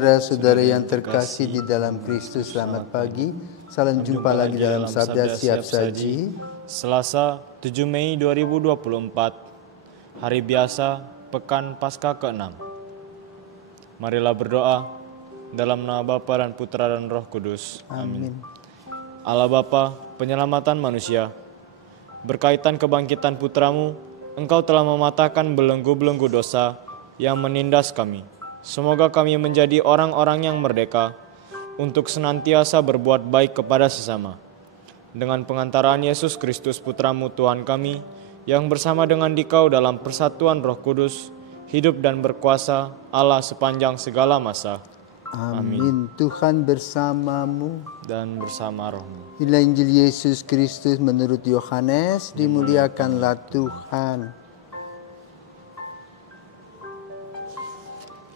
Saudara-saudara yang terkasih di dalam Kristus, selamat pagi. Salam jumpa lagi dalam Sabda Siap Saji. Selasa 7 Mei 2024, hari biasa, Pekan Paskah ke-6. Marilah berdoa dalam nama Bapa dan Putra dan Roh Kudus. Amin. Allah Bapa, penyelamatan manusia, berkaitan kebangkitan Putramu, Engkau telah mematahkan belenggu-belenggu dosa yang menindas kami. Semoga kami menjadi orang-orang yang merdeka untuk senantiasa berbuat baik kepada sesama. Dengan pengantaraan Yesus Kristus Putramu Tuhan kami, yang bersama dengan Dikau dalam persatuan Roh Kudus, hidup dan berkuasa Allah sepanjang segala masa. Amin. Tuhan bersamamu Dan bersama rohmu. Inilah Injil Yesus Kristus menurut Yohanes. Dimuliakanlah Tuhan.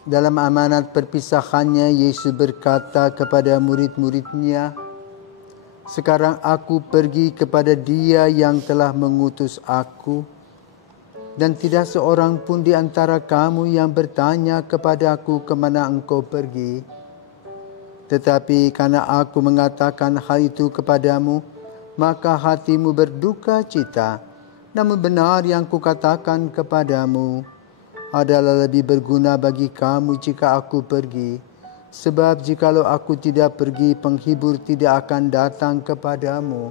Dalam amanat perpisahannya, Yesus berkata kepada murid-muridnya, "Sekarang aku pergi kepada Dia yang telah mengutus aku, dan tidak seorang pun di antara kamu yang bertanya kepadaku kemana engkau pergi. Tetapi karena aku mengatakan hal itu kepadamu, maka hatimu berduka cita. Namun benar yang kukatakan kepadamu adalah lebih berguna bagi kamu jika aku pergi. Sebab jikalau aku tidak pergi, penghibur tidak akan datang kepadamu.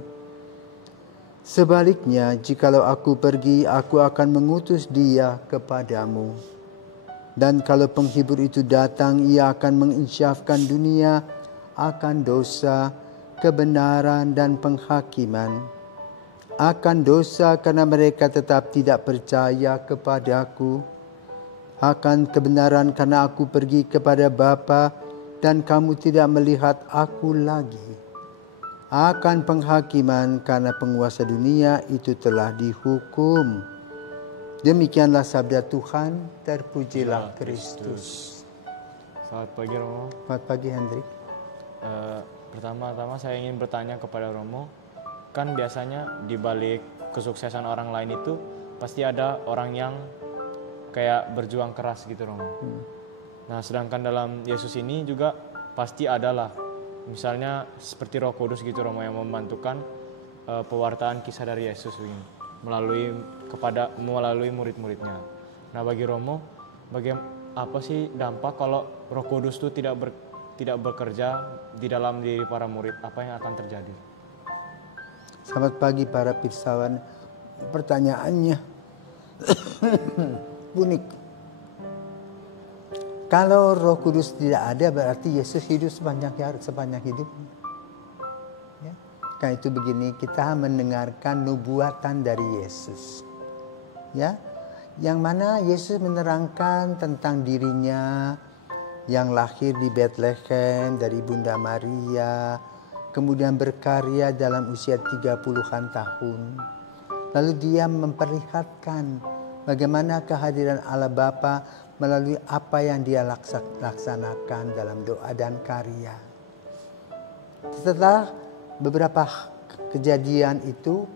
Sebaliknya, jikalau aku pergi, aku akan mengutus Dia kepadamu. Dan kalau penghibur itu datang, Ia akan menginsyafkan dunia akan dosa, kebenaran, dan penghakiman. Akan dosa karena mereka tetap tidak percaya kepadaku. Akan kebenaran karena aku pergi kepada Bapa dan kamu tidak melihat aku lagi. Akan penghakiman karena penguasa dunia itu telah dihukum." Demikianlah sabda Tuhan. Terpujilah Kristus. Selamat pagi Romo. Selamat pagi Hendrik. Pertama-tama saya ingin bertanya kepada Romo, kan biasanya di balik kesuksesan orang lain itu pasti ada orang yang kayak berjuang keras gitu Romo. Nah sedangkan dalam Yesus ini juga pasti adalah misalnya seperti Roh Kudus gitu Romo yang membantukan pewartaan kisah dari Yesus begini, melalui murid-muridnya. Nah bagi Romo, apa sih dampak kalau Roh Kudus itu tidak bekerja di dalam diri para murid? Apa yang akan terjadi? Selamat pagi para pirsawan. Pertanyaannya unik. Kalau Roh Kudus tidak ada, berarti Yesus hidup sepanjang hidup. Ya. Karena itu begini, kita mendengarkan nubuatan dari Yesus. Ya, yang mana Yesus menerangkan tentang dirinya yang lahir di Bethlehem dari Bunda Maria, kemudian berkarya dalam usia 30-an tahun. Lalu dia memperlihatkan bagaimana kehadiran Allah Bapa melalui apa yang dia laksanakan dalam doa dan karya. Setelah beberapa kejadian itu,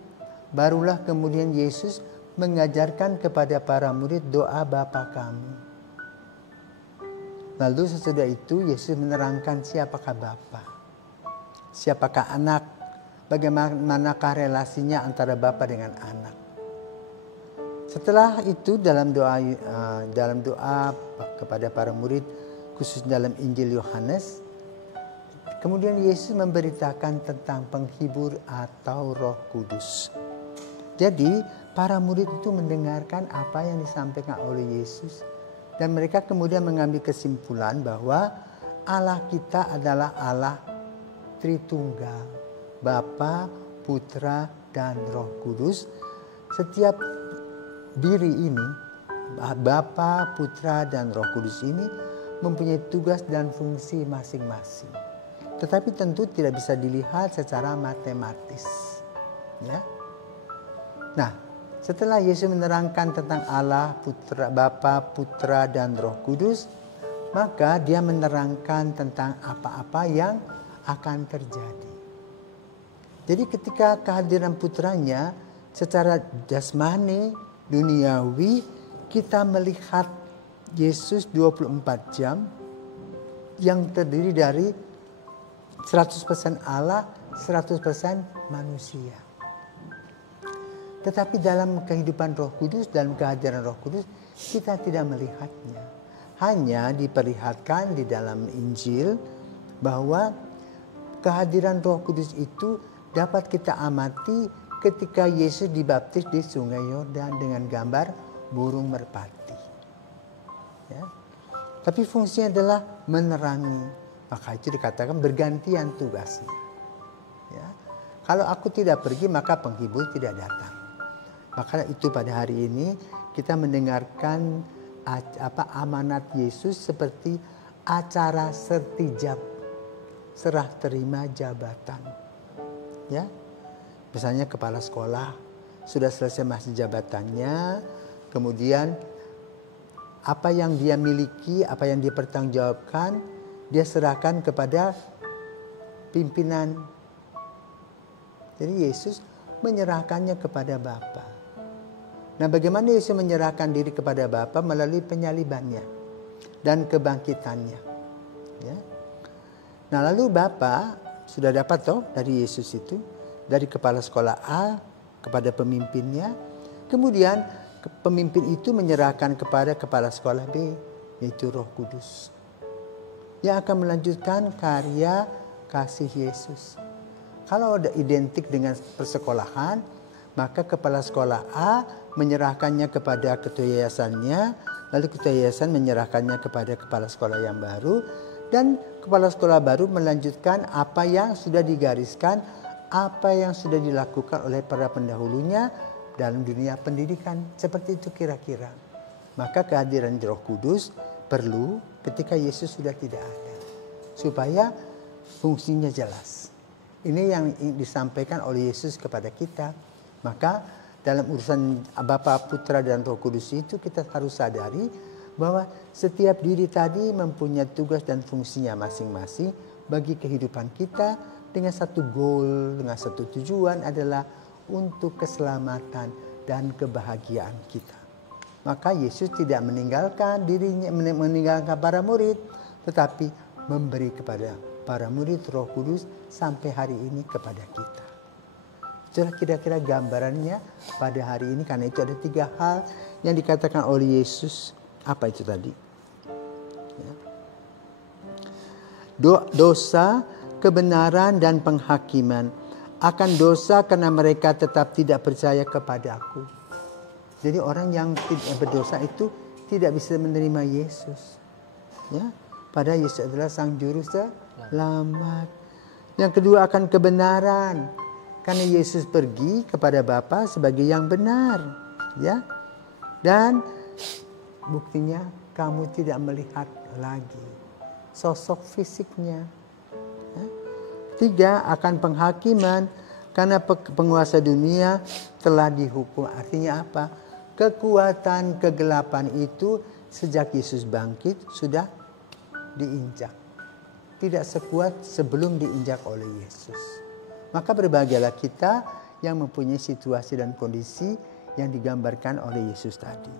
barulah kemudian Yesus mengajarkan kepada para murid doa Bapa kami. Lalu sesudah itu Yesus menerangkan siapakah Bapa, siapakah anak, bagaimanakah relasinya antara Bapa dengan anak. Setelah itu dalam doa kepada para murid, khusus dalam Injil Yohanes, kemudian Yesus memberitakan tentang penghibur atau Roh Kudus. Jadi para murid itu mendengarkan apa yang disampaikan oleh Yesus, dan mereka kemudian mengambil kesimpulan bahwa Allah kita adalah Allah Tritunggal, Bapa, Putra, dan Roh Kudus. Setiap diri ini, Bapa, Putra, dan Roh Kudus ini mempunyai tugas dan fungsi masing-masing. Tetapi tentu tidak bisa dilihat secara matematis. Ya. Nah, setelah Yesus menerangkan tentang Allah, Bapa, Putra, dan Roh Kudus, maka dia menerangkan tentang apa-apa yang akan terjadi. Jadi ketika kehadiran putranya secara jasmani, duniawi, kita melihat Yesus 24 jam yang terdiri dari 100% Allah, 100% manusia. Tetapi dalam kehidupan Roh Kudus, dalam kehadiran Roh Kudus, kita tidak melihatnya. Hanya diperlihatkan di dalam Injil bahwa kehadiran Roh Kudus itu dapat kita amati ketika Yesus dibaptis di Sungai Yordan dengan gambar burung merpati. Ya. Tapi fungsinya adalah menerangi. Maka itu dikatakan bergantian tugasnya. Ya. Kalau aku tidak pergi, maka penghibur tidak datang. Maka itu pada hari ini kita mendengarkan amanat Yesus seperti acara sertijab, serah terima jabatan. Ya. Misalnya kepala sekolah sudah selesai masa jabatannya, kemudian apa yang dia miliki, apa yang dia pertanggungjawabkan, dia serahkan kepada pimpinan. Jadi Yesus menyerahkannya kepada Bapa. Nah, bagaimana Yesus menyerahkan diri kepada Bapa? Melalui penyalibannya dan kebangkitannya. Ya. Nah, lalu Bapa sudah dapat dari Yesus itu, dari kepala sekolah A kepada pemimpinnya. Kemudian pemimpin itu menyerahkan kepada kepala sekolah B, yaitu Roh Kudus, yang akan melanjutkan karya kasih Yesus. Kalau ada identik dengan persekolahan, maka kepala sekolah A menyerahkannya kepada ketua yayasannya, lalu ketua yayasan menyerahkannya kepada kepala sekolah yang baru, dan kepala sekolah baru melanjutkan apa yang sudah digariskan, apa yang sudah dilakukan oleh para pendahulunya dalam dunia pendidikan. Seperti itu kira-kira. Maka kehadiran Roh Kudus perlu ketika Yesus sudah tidak ada, supaya fungsinya jelas. Ini yang disampaikan oleh Yesus kepada kita. Maka dalam urusan Bapa, Putra, dan Roh Kudus itu kita harus sadari bahwa setiap diri tadi mempunyai tugas dan fungsinya masing-masing bagi kehidupan kita, dengan satu goal, dengan satu tujuan adalah untuk keselamatan dan kebahagiaan kita. Maka Yesus tidak meninggalkan dirinya, meninggalkan para murid, tetapi memberi kepada para murid Roh Kudus sampai hari ini kepada kita. Itulah kira-kira gambarannya pada hari ini. Karena itu ada 3 hal yang dikatakan oleh Yesus. Apa itu tadi? Ya. Dosa, kebenaran, dan penghakiman. Akan dosa karena mereka tetap tidak percaya kepada aku. Jadi orang yang berdosa itu tidak bisa menerima Yesus. Ya, padahal Yesus adalah Sang Juru Selamat. Yang kedua akan kebenaran. Karena Yesus pergi kepada Bapa sebagai yang benar. Ya. Dan buktinya kamu tidak melihat lagi sosok fisiknya. 3 akan penghakiman, karena penguasa dunia telah dihukum. Artinya apa? Kekuatan kegelapan itu sejak Yesus bangkit sudah diinjak. Tidak sekuat sebelum diinjak oleh Yesus. Maka berbahagialah kita yang mempunyai situasi dan kondisi yang digambarkan oleh Yesus tadi.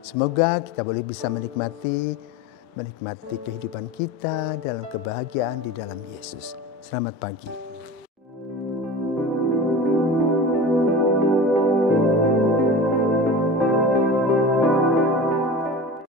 Semoga kita boleh bisa menikmati kehidupan kita dalam kebahagiaan di dalam Yesus. Selamat pagi.